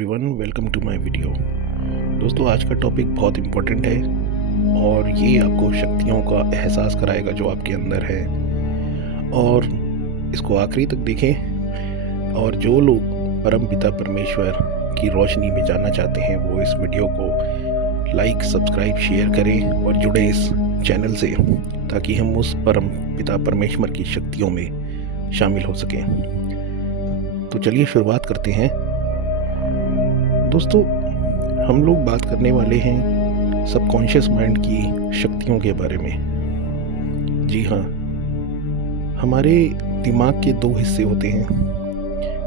Everyone, welcome to my video. दोस्तों, आज का टॉपिक बहुत इम्पोर्टेंट है और ये आपको शक्तियों का एहसास कराएगा जो आपके अंदर है। और इसको आखिरी तक देखें। और जो लोग परम पिता परमेश्वर की रोशनी में जानना चाहते हैं वो इस वीडियो को लाइक, सब्सक्राइब, शेयर करें और जुड़े इस चैनल से, ताकि हम उस परम पिता परमेश्वर की शक्तियों में शामिल हो सकें। तो चलिए शुरुआत करते हैं। दोस्तों, हम लोग बात करने वाले हैं सबकॉन्शियस माइंड की शक्तियों के बारे में। जी हाँ, हमारे दिमाग के दो हिस्से होते हैं।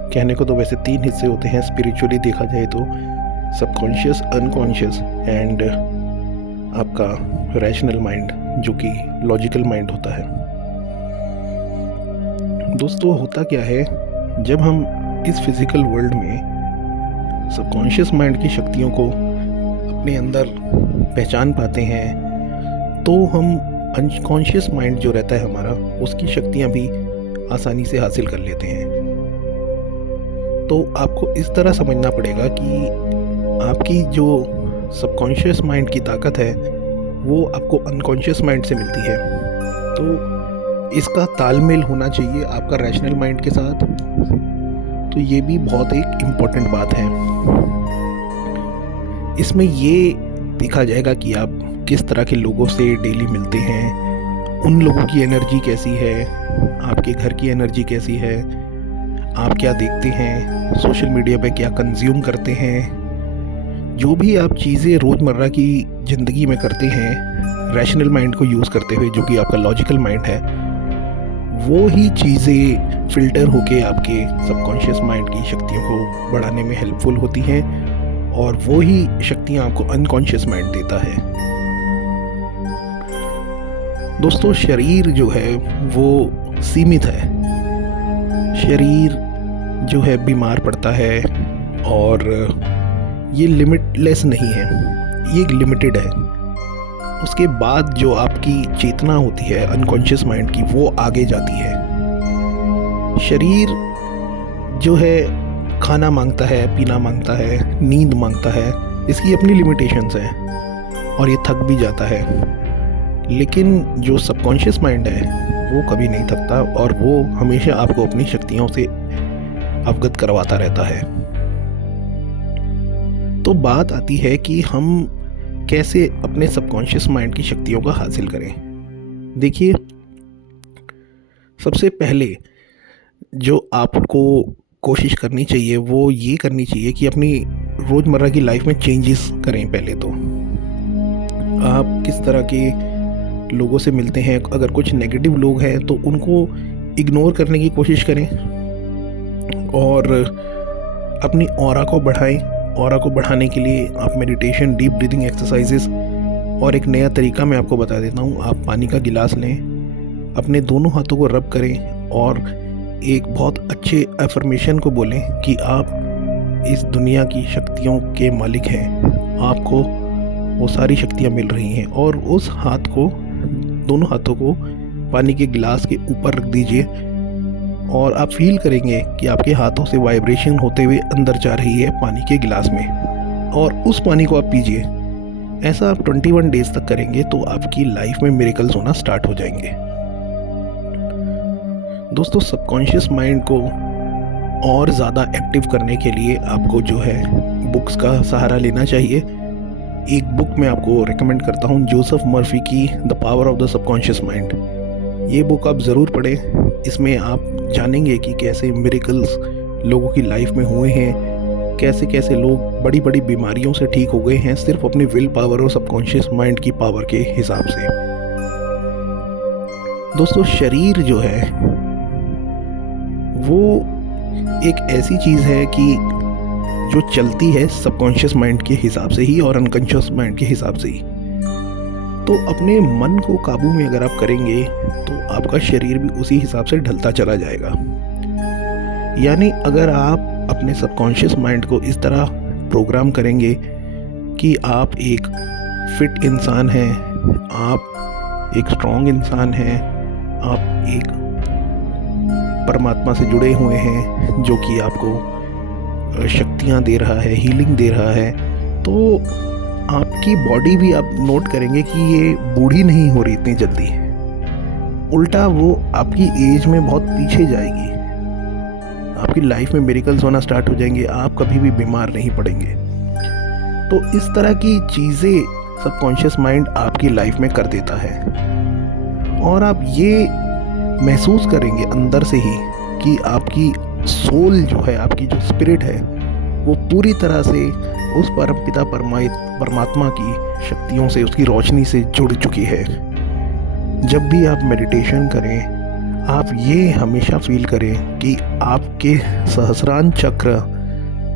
कहने को तो वैसे तीन हिस्से होते हैं, स्पिरिचुअली देखा जाए तो सबकॉन्शियस, अनकॉन्शियस एंड आपका रैशनल माइंड, जो कि लॉजिकल माइंड होता है। दोस्तों, होता क्या है, जब हम इस फिज़िकल वर्ल्ड में सबकॉन्शियस माइंड की शक्तियों को अपने अंदर पहचान पाते हैं, तो हम अनकॉन्शियस माइंड जो रहता है हमारा, उसकी शक्तियां भी आसानी से हासिल कर लेते हैं। तो आपको इस तरह समझना पड़ेगा कि आपकी जो सबकॉन्शियस माइंड की ताकत है वो आपको अनकॉन्शियस माइंड से मिलती है। तो इसका तालमेल होना चाहिए आपका रैशनल माइंड के साथ। तो ये भी बहुत एक इम्पॉर्टेंट बात है। इसमें ये देखा जाएगा कि आप किस तरह के लोगों से डेली मिलते हैं, उन लोगों की एनर्जी कैसी है, आपके घर की एनर्जी कैसी है, आप क्या देखते हैं, सोशल मीडिया पे क्या कंज्यूम करते हैं। जो भी आप चीज़ें रोज़मर्रा की ज़िंदगी में करते हैं रैशनल माइंड को यूज़ करते हुए, जो कि आपका लॉजिकल माइंड है, वो ही चीज़ें फ़िल्टर होके आपके सबकॉन्शियस माइंड की शक्तियों को बढ़ाने में हेल्पफुल होती हैं, और वो ही शक्तियाँ आपको अनकॉन्शियस माइंड देता है। दोस्तों, शरीर जो है वो सीमित है। शरीर जो है बीमार पड़ता है, और ये लिमिटलेस नहीं है, ये लिमिटेड है। उसके बाद जो आपकी चेतना होती है अनकॉन्शियस माइंड की, वो आगे जाती है। शरीर जो है खाना मांगता है, पीना मांगता है, नींद मांगता है, इसकी अपनी लिमिटेशंस हैं और ये थक भी जाता है। लेकिन जो सबकॉन्शियस माइंड है वो कभी नहीं थकता, और वो हमेशा आपको अपनी शक्तियों से अवगत करवाता रहता है। तो बात आती है कि हम कैसे अपने सबकॉन्शियस माइंड की शक्तियों का हासिल करें। देखिए, सबसे पहले जो आपको कोशिश करनी चाहिए वो ये करनी चाहिए कि अपनी रोज़मर्रा की लाइफ में चेंजेस करें। पहले तो आप किस तरह के लोगों से मिलते हैं, अगर कुछ नेगेटिव लोग हैं तो उनको इग्नोर करने की कोशिश करें, और अपनी ऑरा को बढ़ाएं। ऑरा को बढ़ाने के लिए आप मेडिटेशन, डीप ब्रीदिंग एक्सरसाइजेस, और एक नया तरीका मैं आपको बता देता हूँ। आप पानी का गिलास लें, अपने दोनों हाथों को रब करें और एक बहुत अच्छे अफर्मेशन को बोलें कि आप इस दुनिया की शक्तियों के मालिक हैं, आपको वो सारी शक्तियाँ मिल रही हैं। और उस हाथ को, दोनों हाथों को पानी के गिलास के ऊपर रख दीजिए, और आप फील करेंगे कि आपके हाथों से वाइब्रेशन होते हुए अंदर जा रही है पानी के गिलास में, और उस पानी को आप पीजिए। ऐसा आप 21 डेज तक करेंगे तो आपकी लाइफ में मिरेकल्स होना स्टार्ट हो जाएंगे। दोस्तों, सबकॉन्शियस माइंड को और ज़्यादा एक्टिव करने के लिए आपको जो है बुक्स का सहारा लेना चाहिए। एक बुक मैं आपको रेकमेंड करता हूँ, जोसेफ मर्फी की the power of the subconscious mind. ये बुक आप ज़रूर पढ़ें। इसमें आप जानेंगे कि कैसे मिरेकल्स लोगों की लाइफ में हुए हैं, कैसे कैसे लोग बड़ी बड़ी बीमारियों से ठीक हो गए हैं सिर्फ अपनी विल पावर और सबकॉन्शियस माइंड की पावर के हिसाब से। दोस्तों, शरीर जो है वो एक ऐसी चीज़ है कि जो चलती है सबकॉन्शियस माइंड के हिसाब से ही और अनकॉन्शियस माइंड के हिसाब से ही। तो अपने मन को काबू में अगर आप करेंगे तो आपका शरीर भी उसी हिसाब से ढलता चला जाएगा। यानी अगर आप अपने सबकॉन्शियस माइंड को इस तरह प्रोग्राम करेंगे कि आप एक फिट इंसान हैं, आप एक स्ट्रॉन्ग इंसान हैं, आप एक परमात्मा से जुड़े हुए हैं, जो कि आपको शक्तियाँ दे रहा है, हीलिंग दे रहा है, तो आपकी बॉडी भी आप नोट करेंगे कि ये बूढ़ी नहीं हो रही इतनी जल्दी। उल्टा वो आपकी एज में बहुत पीछे जाएगी। आपकी लाइफ में मिरेकल्स होना स्टार्ट हो जाएंगे, आप कभी भी बीमार नहीं पड़ेंगे। तो इस तरह की चीज़ें सबकॉन्शियस माइंड आपकी लाइफ में कर देता है, और आप ये महसूस करेंगे अंदर से ही कि आपकी सोल जो है, आपकी जो स्पिरिट है, वो पूरी तरह से उस परमपिता परमात्मा की शक्तियों से, उसकी रोशनी से जुड़ चुकी है। जब भी आप मेडिटेशन करें, आप ये हमेशा फील करें कि आपके सहस्रार चक्र,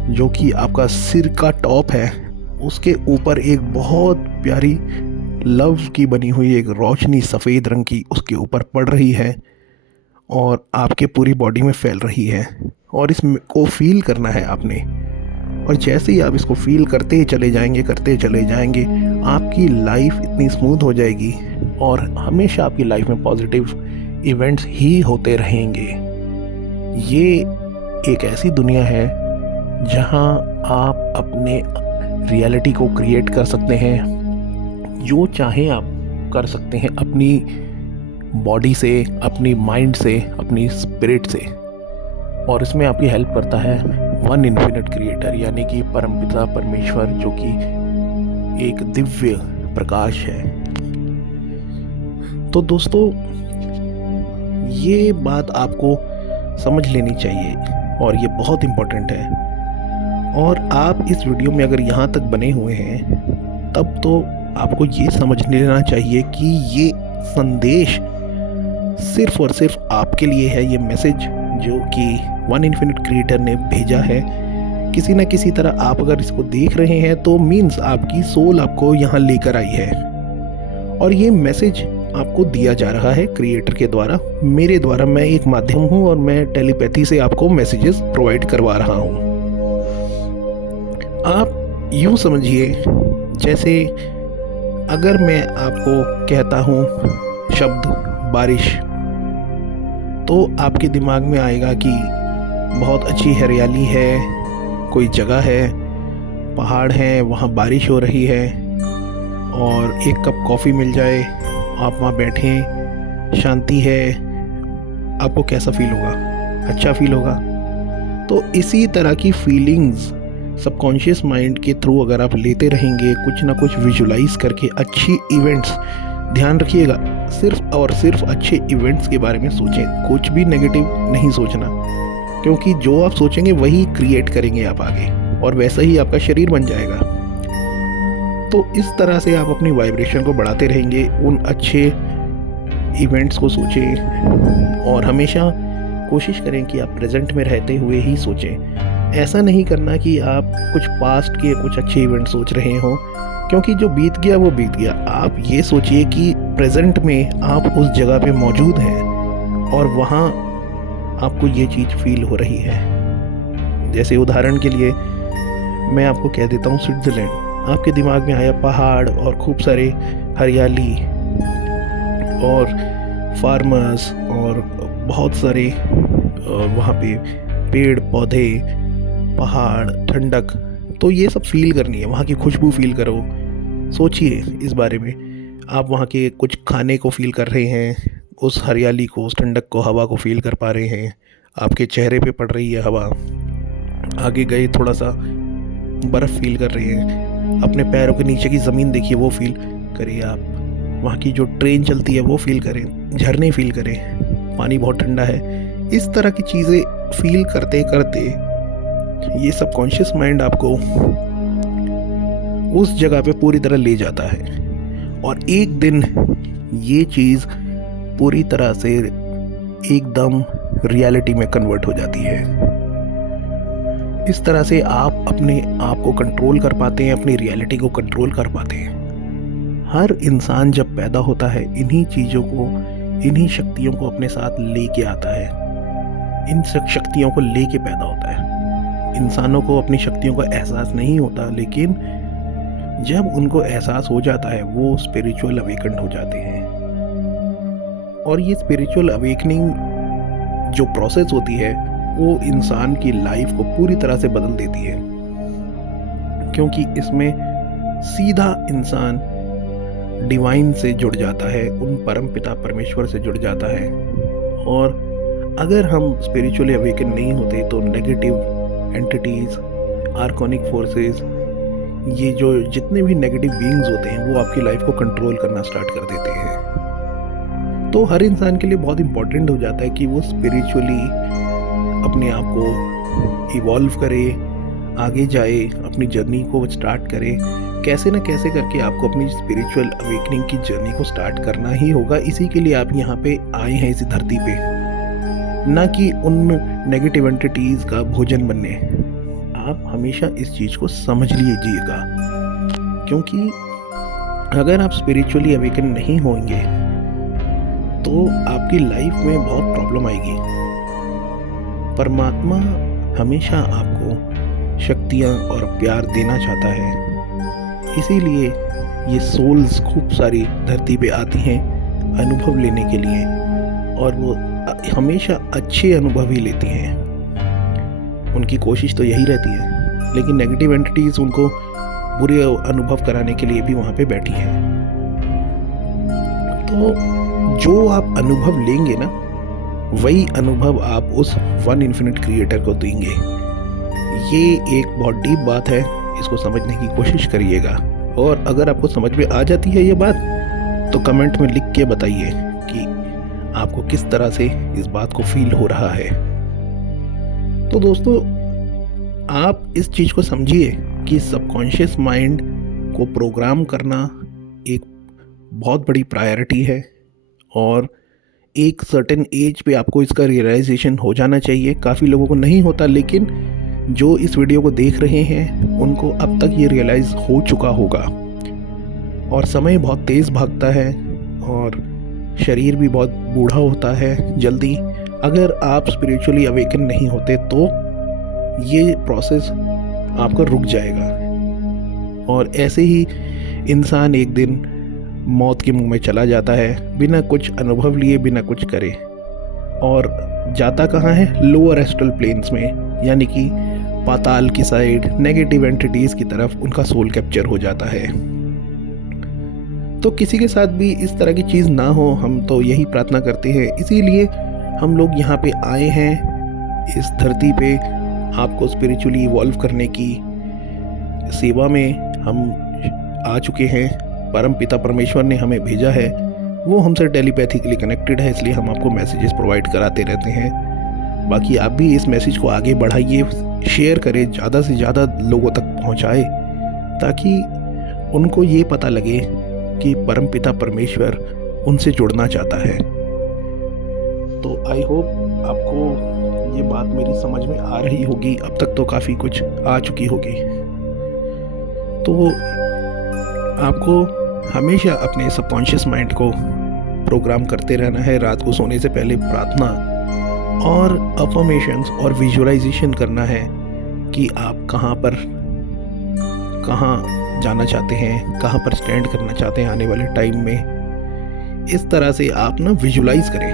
जो कि आपका सिर का टॉप है, उसके ऊपर एक बहुत प्यारी लव की बनी हुई एक रोशनी सफ़ेद रंग की उसके ऊपर पड़ रही है और आपके पूरी बॉडी में फैल रही है, और इसको फील करना है आपने। और जैसे ही आप इसको फील करते चले जाएंगे, आपकी लाइफ इतनी स्मूथ हो जाएगी और हमेशा आपकी लाइफ में पॉजिटिव इवेंट्स ही होते रहेंगे। ये एक ऐसी दुनिया है जहां आप अपने रियलिटी को क्रिएट कर सकते हैं, जो चाहे आप कर सकते हैं, अपनी बॉडी से, अपनी माइंड से, अपनी स्पिरिट से। और इसमें आपकी हेल्प करता है वन इन्फिनिट क्रिएटर, यानी कि परमपिता परमेश्वर, जो कि एक दिव्य प्रकाश है। तो दोस्तों, ये बात आपको समझ लेनी चाहिए और ये बहुत इम्पोर्टेंट है। और आप इस वीडियो में अगर यहाँ तक बने हुए हैं, तब तो आपको ये समझ लेना चाहिए कि ये संदेश सिर्फ और सिर्फ आपके लिए है। ये मैसेज जो कि वन इन्फिनिट क्रिएटर ने भेजा है, किसी न किसी तरह आप अगर इसको देख रहे हैं तो मीन्स आपकी सोल आपको यहाँ लेकर आई है, और ये मैसेज आपको दिया जा रहा है क्रिएटर के द्वारा, मेरे द्वारा। मैं एक माध्यम हूँ और मैं टेलीपैथी से आपको मैसेजेस प्रोवाइड करवा रहा हूँ। आप यूँ समझिए, जैसे अगर मैं आपको कहता हूँ शब्द बारिश, तो आपके दिमाग में आएगा कि बहुत अच्छी हरियाली है, कोई जगह है, पहाड़ हैं, वहाँ बारिश हो रही है, और एक कप कॉफ़ी मिल जाए, आप वहाँ बैठें, शांति है, आपको कैसा फील होगा? अच्छा फील होगा। तो इसी तरह की फीलिंग्स सबकॉन्शियस माइंड के थ्रू अगर आप लेते रहेंगे, कुछ ना कुछ विजुलाइज करके अच्छी इवेंट्स, ध्यान रखिएगा, सिर्फ और सिर्फ अच्छे इवेंट्स के बारे में सोचें, कुछ भी नेगेटिव नहीं सोचना, क्योंकि जो आप सोचेंगे वही क्रिएट करेंगे आप आगे, और वैसा ही आपका शरीर बन जाएगा। तो इस तरह से आप अपनी वाइब्रेशन को बढ़ाते रहेंगे, उन अच्छे इवेंट्स को सोचें, और हमेशा कोशिश करें कि आप प्रेजेंट में रहते हुए ही सोचें। ऐसा नहीं करना कि आप कुछ पास्ट के कुछ अच्छे इवेंट सोच रहे हो, क्योंकि जो बीत गया वो बीत गया। आप ये सोचिए कि प्रेजेंट में आप उस जगह पे मौजूद हैं और वहाँ आपको ये चीज़ फील हो रही है। जैसे उदाहरण के लिए मैं आपको कह देता हूँ स्विट्ज़रलैंड, आपके दिमाग में आया पहाड़ और खूब सारे हरियाली और फार्मर्स और बहुत सारे वहाँ पे पेड़ पौधे, पहाड़, ठंडक, तो ये सब फील करनी है, वहाँ की खुशबू फील करो। सोचिए इस बारे में, आप वहाँ के कुछ खाने को फील कर रहे हैं, उस हरियाली को, उस ठंडक को, हवा को फील कर पा रहे हैं, आपके चेहरे पे पड़ रही है हवा। आगे गए थोड़ा सा बर्फ़ फील कर रहे हैं, अपने पैरों के नीचे की ज़मीन देखिए, वो फील करिए आप। वहाँ की जो ट्रेन चलती है वो फील करें, झरने फील करें, पानी बहुत ठंडा है। इस तरह की चीज़ें फील करते करते ये सबकॉन्शियस माइंड आपको उस जगह पे पूरी तरह ले जाता है, और एक दिन ये चीज़ पूरी तरह से एकदम रियलिटी में कन्वर्ट हो जाती है। इस तरह से आप अपने आप को कंट्रोल कर पाते हैं, अपनी रियलिटी को कंट्रोल कर पाते हैं। हर इंसान जब पैदा होता है इन्हीं चीज़ों को, इन्हीं शक्तियों को अपने साथ लेके आता है, इन शक्तियों को लेके पैदा होता है। इंसानों को अपनी शक्तियों का एहसास नहीं होता, लेकिन जब उनको एहसास हो जाता है वो स्पिरिचुअल अवेकन हो जाते हैं। और ये स्पिरिचुअल अवेकनिंग जो प्रोसेस होती है वो इंसान की लाइफ को पूरी तरह से बदल देती है, क्योंकि इसमें सीधा इंसान डिवाइन से जुड़ जाता है, उन परम पिता परमेश्वर से जुड़ जाता है। और अगर हम स्पिरिचुअली अवेकन नहीं होते तो नेगेटिव एंटिटीज़, आर्कॉनिक फोर्सेस, ये जो जितने भी नेगेटिव बीइंग्स होते हैं वो आपकी लाइफ को कंट्रोल करना स्टार्ट कर देते हैं। तो हर इंसान के लिए बहुत इम्पोर्टेंट हो जाता है कि वो स्पिरिचुअली अपने आप को इवॉल्व करे, आगे जाए, अपनी जर्नी को स्टार्ट करे। कैसे ना कैसे करके आपको अपनी स्पिरिचुअल अवेकनिंग की जर्नी को स्टार्ट करना ही होगा। इसी के लिए आप यहाँ पे आए हैं इस धरती पे, ना कि उन नेगेटिव एंटिटीज़ का भोजन बनने। आप हमेशा इस चीज़ को समझ लीजिएगा, क्योंकि अगर आप स्पिरिचुअली अवेकन नहीं होंगे तो आपकी लाइफ में बहुत प्रॉब्लम आएगी। परमात्मा हमेशा आपको शक्तियाँ और प्यार देना चाहता है, इसीलिए ये सोल्स खूब सारी धरती पे आती हैं अनुभव लेने के लिए, और वो हमेशा अच्छे अनुभव ही लेती हैं। उनकी कोशिश तो यही रहती है, लेकिन नेगेटिव एंटिटीज़ उनको बुरे अनुभव कराने के लिए भी वहाँ पे बैठी हैं। तो जो आप अनुभव लेंगे ना, वही अनुभव आप उस वन इन्फिनिट क्रिएटर को देंगे। ये एक बहुत डीप बात है, इसको समझने की कोशिश करिएगा। और अगर आपको समझ में आ जाती है ये बात, तो कमेंट में लिख के बताइए कि आपको किस तरह से इस बात को फील हो रहा है। तो दोस्तों, आप इस चीज़ को समझिए कि सबकॉन्शियस माइंड को प्रोग्राम करना एक बहुत बड़ी प्रायोरिटी है, और एक सर्टेन एज पे आपको इसका रियलाइजेशन हो जाना चाहिए। काफ़ी लोगों को नहीं होता, लेकिन जो इस वीडियो को देख रहे हैं उनको अब तक ये रियलाइज़ हो चुका होगा। और समय बहुत तेज़ भागता है और शरीर भी बहुत बूढ़ा होता है जल्दी। अगर आप स्पिरिचुअली अवेकन नहीं होते तो ये प्रोसेस आपका रुक जाएगा, और ऐसे ही इंसान एक दिन मौत के मुंह में चला जाता है बिना कुछ अनुभव लिए, बिना कुछ करे। और जाता कहाँ है? लोअर एस्ट्रल प्लेन्स में, यानी कि पाताल की साइड, नेगेटिव एंटिटीज़ की तरफ उनका सोल कैप्चर हो जाता है। तो किसी के साथ भी इस तरह की चीज़ ना हो, हम तो यही प्रार्थना करते हैं। इसीलिए हम लोग यहाँ पे आए हैं इस धरती पे, आपको स्पिरिचुअली इवॉल्व करने की सेवा में हम आ चुके हैं। परम पिता परमेश्वर ने हमें भेजा है, वो हमसे टेलीपैथिकली कनेक्टेड है, इसलिए हम आपको मैसेजेस प्रोवाइड कराते रहते हैं। बाकी आप भी इस मैसेज को आगे बढ़ाइए, शेयर करें, ज़्यादा से ज़्यादा लोगों तक पहुँचाए, ताकि उनको ये पता लगे कि परम पिता परमेश्वर उनसे जुड़ना चाहता है। तो आई होप आपको ये बात मेरी समझ में आ रही होगी। अब तक तो काफ़ी कुछ आ चुकी होगी। तो आपको हमेशा अपने सबकॉन्शियस माइंड को प्रोग्राम करते रहना है। रात को सोने से पहले प्रार्थना और अफर्मेशंस और विजुअलाइजेशन करना है कि आप कहाँ जाना चाहते हैं, कहाँ पर स्टैंड करना चाहते हैं आने वाले टाइम में। इस तरह से आप ना विजुअलाइज करें,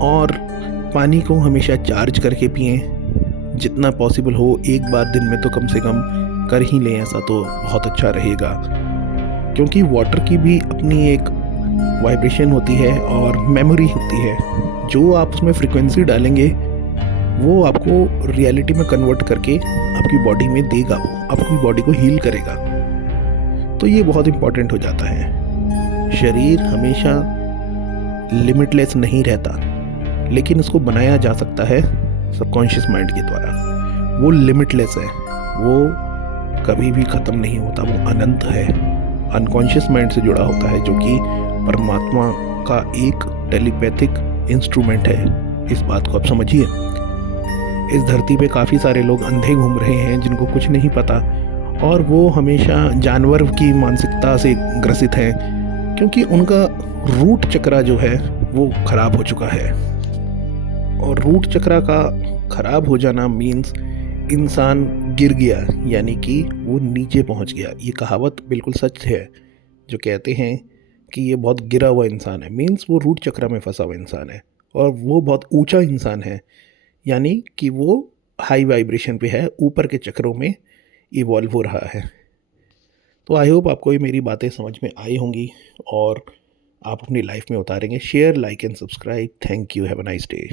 और पानी को हमेशा चार्ज करके पिएं, जितना पॉसिबल हो एक बार दिन में तो कम से कम कर ही लें। ऐसा तो बहुत अच्छा रहेगा, क्योंकि वाटर की भी अपनी एक वाइब्रेशन होती है और मेमोरी होती है। जो आप उसमें फ्रिक्वेंसी डालेंगे वो आपको रियलिटी में कन्वर्ट करके आपकी बॉडी में देगा, वो आपकी बॉडी को हील करेगा। तो ये बहुत इम्पॉर्टेंट हो जाता है। शरीर हमेशा लिमिटलेस नहीं रहता, लेकिन इसको बनाया जा सकता है सबकॉन्शियस माइंड के द्वारा। वो लिमिटलेस है, वो कभी भी ख़त्म नहीं होता, वो अनंत है। अनकॉन्शियस माइंड से जुड़ा होता है, जो कि परमात्मा का एक टेलीपैथिक इंस्ट्रूमेंट है। इस बात को आप समझिए। इस धरती पे काफ़ी सारे लोग अंधे घूम रहे हैं जिनको कुछ नहीं पता, और वो हमेशा जानवर की मानसिकता से ग्रसित हैं, क्योंकि उनका रूट चक्रा जो है वो ख़राब हो चुका है। और रूट चक्रा का ख़राब हो जाना मीन्स इंसान गिर गया, यानी कि वो नीचे पहुंच गया। ये कहावत बिल्कुल सच है, जो कहते हैं कि ये बहुत गिरा हुआ इंसान है, मीन्स वो रूट चक्रा में फंसा हुआ इंसान है। और वो बहुत ऊंचा इंसान है, यानी कि वो हाई वाइब्रेशन पे है, ऊपर के चक्रों में इवॉल्व हो रहा है। तो आई होप आपको ये मेरी बातें समझ में आई होंगी और आप अपनी लाइफ में उतारेंगे। Share, like and subscribe. Thank you. Have a nice day.